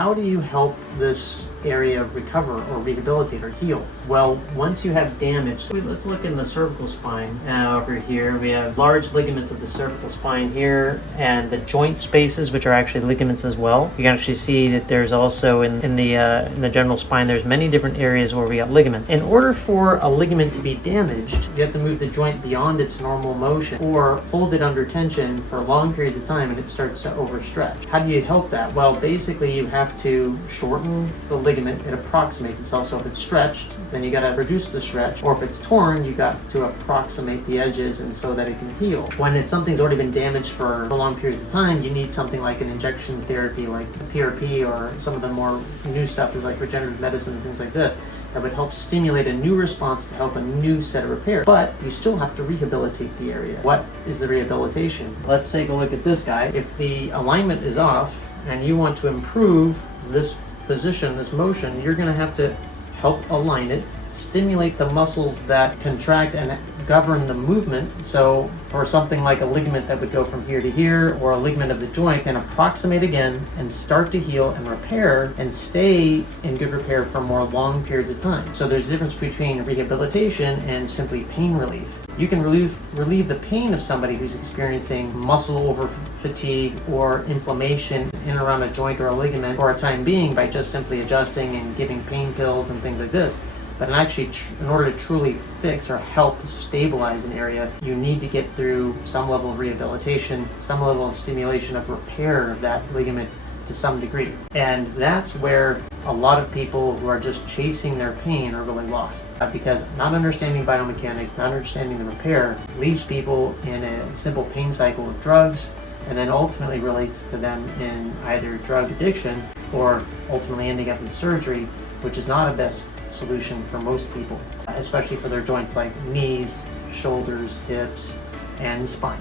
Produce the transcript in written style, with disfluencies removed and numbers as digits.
how do you help this area recover or rehabilitate or heal? Well, once you have damage, so let's look in the cervical spine. Over here we have large ligaments of the cervical spine here, and the joint spaces, which are actually ligaments as well. You can actually see that there's also in the general spine, there's many different areas where we got ligaments. In order for a ligament to be damaged, you have to move the joint beyond its normal motion or hold it under tension for long periods of time, and it starts to overstretch. How do you help that? Well, basically you have to shorten the ligament. It approximates itself. So if it's stretched, then you got to reduce the stretch, or if it's torn, you got to approximate the edges and so that it can heal. When something's already been damaged for long periods of time, you need something like an injection therapy like PRP, or some of the more new stuff is like regenerative medicine and things like this, that would help stimulate a new response to help a new set of repair. But you still have to rehabilitate the area. What is the rehabilitation? Let's take a look at this guy. If the alignment is off and you want to improve this position, this motion, you're going to have to help align it, stimulate the muscles that contract and govern the movement. So for something like a ligament that would go from here to here, or a ligament of the joint, can approximate again and start to heal and repair and stay in good repair for more long periods of time. So there's a difference between rehabilitation and simply pain relief. You can relieve the pain of somebody who's experiencing muscle over fatigue or inflammation in and around a joint or a ligament for a time being by just simply adjusting and giving pain pills and things like this. But in order to truly fix or help stabilize an area, you need to get through some level of rehabilitation, some level of stimulation of repair of that ligament to some degree. And that's where a lot of people who are just chasing their pain are really lost. Because not understanding biomechanics, not understanding the repair, leaves people in a simple pain cycle of drugs, and then ultimately relates to them in either drug addiction or ultimately ending up in surgery, which is not a best solution for most people, especially for their joints like knees, shoulders, hips, and spine.